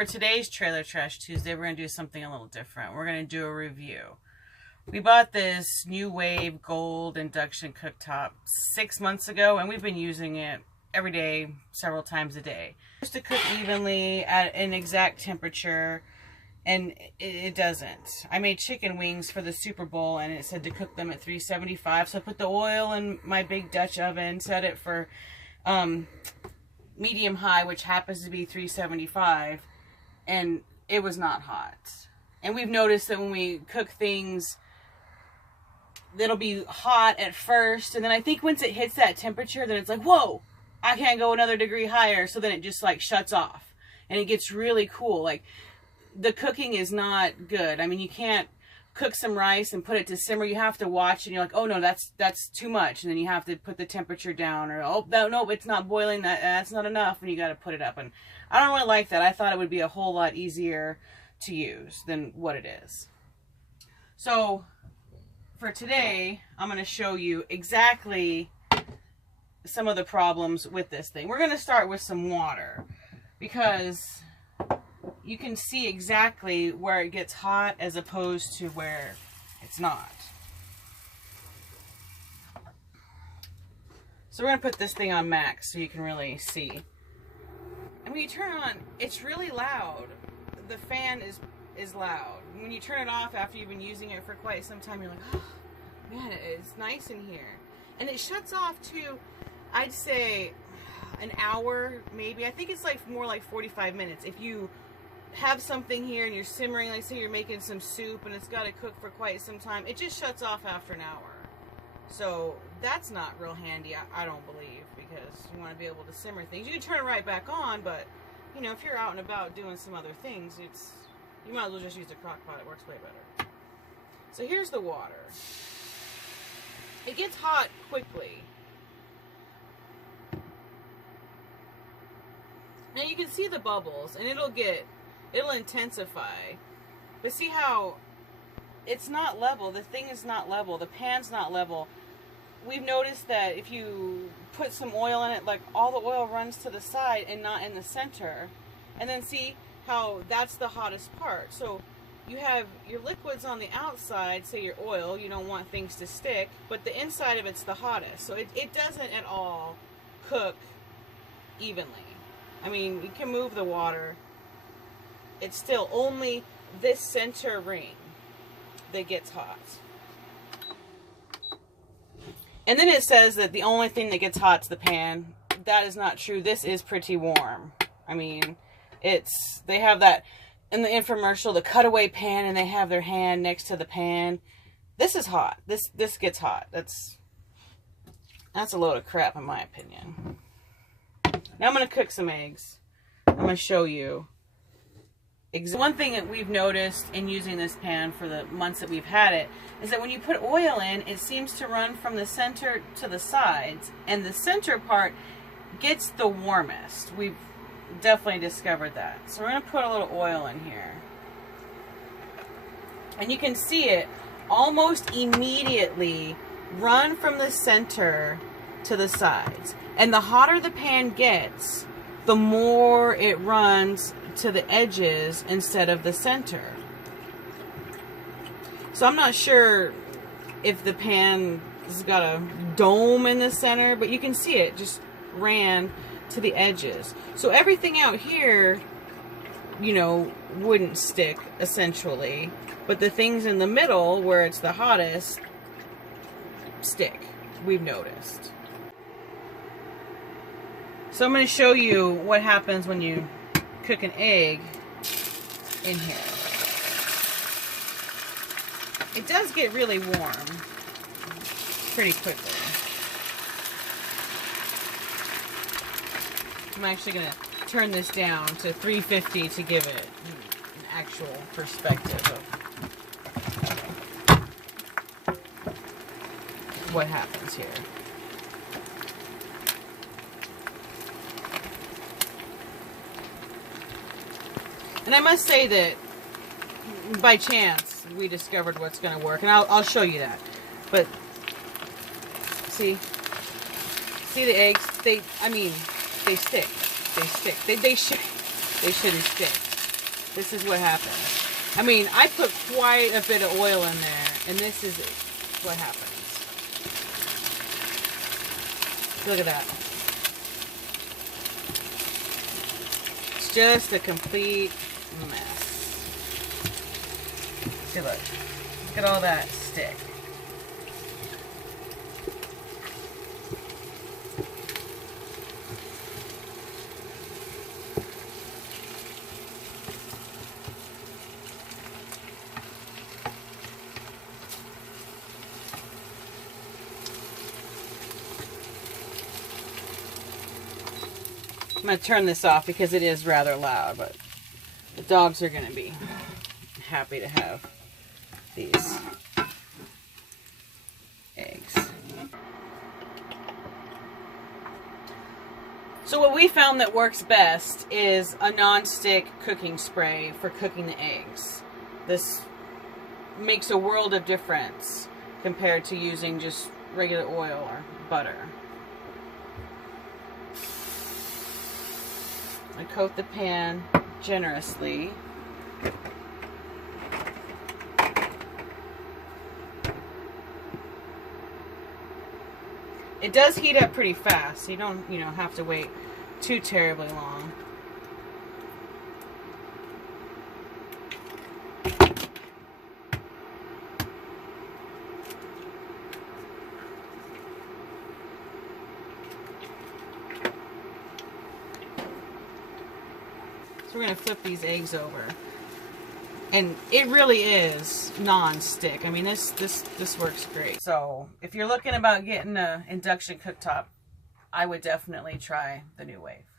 For today's Trailer Trash Tuesday, we're going to do something a little different. We're going to do a review. We bought this New Wave Gold Induction Cooktop 6 months ago, and we've been using it every day, several times a day. It's supposed to cook evenly at an exact temperature, and it doesn't. I made chicken wings for the Super Bowl, and it said to cook them at 375, so I put the oil in my big Dutch oven, set it for medium high, which happens to be 375, and it was not hot. And we've noticed that when we cook things, it'll be hot at first, and then I think once it hits that temperature, then it's like, whoa, I can't go another degree higher, so then it just like shuts off, and it gets really cool. Like, the cooking is not good. I mean, you can't cook some rice and put it to simmer. You have to watch, and you're like, oh no, that's too much, and then you have to put the temperature down, or oh no, it's not boiling, that's not enough, and you got to put it up. And I don't really like that. I thought it would be a whole lot easier to use than what it is. So for today, I'm going to show you exactly some of the problems with this thing. We're going to start with some water, because you can see exactly where it gets hot as opposed to where it's not. So we're going to put this thing on max so you can really see. And when you turn it on, it's really loud. The fan is loud. When you turn it off after you've been using it for quite some time, you're like, oh man, it's nice in here. And it shuts off to, I'd say, an hour maybe. I think it's like more like 45 minutes. If you have something here and you're simmering, like say you're making some soup and it's got to cook for quite some time, it just shuts off after an hour. So that's not real handy, I don't believe, because you want to be able to simmer things. You can turn it right back on, but you know, if you're out and about doing some other things, you might as well just use a crock pot. It works way better. So here's the water. It gets hot quickly. Now you can see the bubbles, and it'll intensify. But see how it's not level. The thing is not level. The pan's not level. We've noticed that if you put some oil in it, like all the oil runs to the side and not in the center. And then see how that's the hottest part. So you have your liquids on the outside, say your oil, you don't want things to stick, but the inside of it's the hottest. So it doesn't at all cook evenly. I mean, you can move the water. It's still only this center ring that gets hot. And then it says that the only thing that gets hot is the pan. That is not true. This is pretty warm. I mean, they have that in the infomercial, the cutaway pan, and they have their hand next to the pan. This is hot. This gets hot. That's a load of crap in my opinion. Now I'm going to cook some eggs. I'm going to show you. One thing that we've noticed in using this pan for the months that we've had it is that when you put oil in, it seems to run from the center to the sides, and the center part gets the warmest. We've definitely discovered that. So we're going to put a little oil in here. And you can see it almost immediately run from the center to the sides. And the hotter the pan gets, the more it runs to the edges instead of the center. So I'm not sure if the pan has got a dome in the center, but you can see it just ran to the edges. So everything out here, you know, wouldn't stick essentially, but the things in the middle where it's the hottest stick, we've noticed. So I'm going to show you what happens when you cook an egg in here. It does get really warm pretty quickly. I'm actually going to turn this down to 350 to give it an actual perspective of what happens here. And I must say that by chance we discovered what's going to work, and I'll show you that. But see the eggs? They stick. They shouldn't stick. This is what happens. I mean, I put quite a bit of oil in there, and this is what happens. Look at that. It's just a complete mess. See, look. Look at all that stick. I'm going to turn this off because it is rather loud, but the dogs are going to be happy to have these eggs. So what we found that works best is a non-stick cooking spray for cooking the eggs. This makes a world of difference compared to using just regular oil or butter. I coat the pan generously. It does heat up pretty fast, so you don't, have to wait too terribly long. So we're going to flip these eggs over. And it really is non-stick. I mean, this works great. So if you're looking about getting an induction cooktop, I would definitely try the New Wave.